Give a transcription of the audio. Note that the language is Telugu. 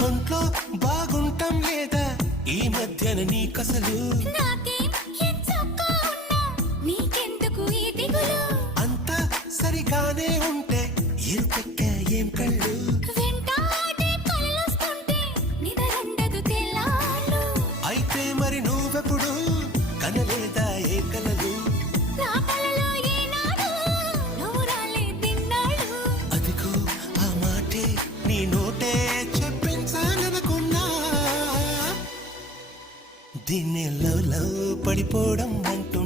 ఒంట్లో బాగుంటాం లేదా ఈ మధ్యన నీకసలు అంతా సరిగానే ఉంటే ఇరుపెక్క ఏం కళ్ళు అయితే మరి నువ్వెప్పుడు కనలేదా ఏ కలలు అదిగో ఆ మాటే నీ నోటే చెప్పించాలనుకున్నా దీన్ని లవ్ లవ్ పడిపోవడం అంటూ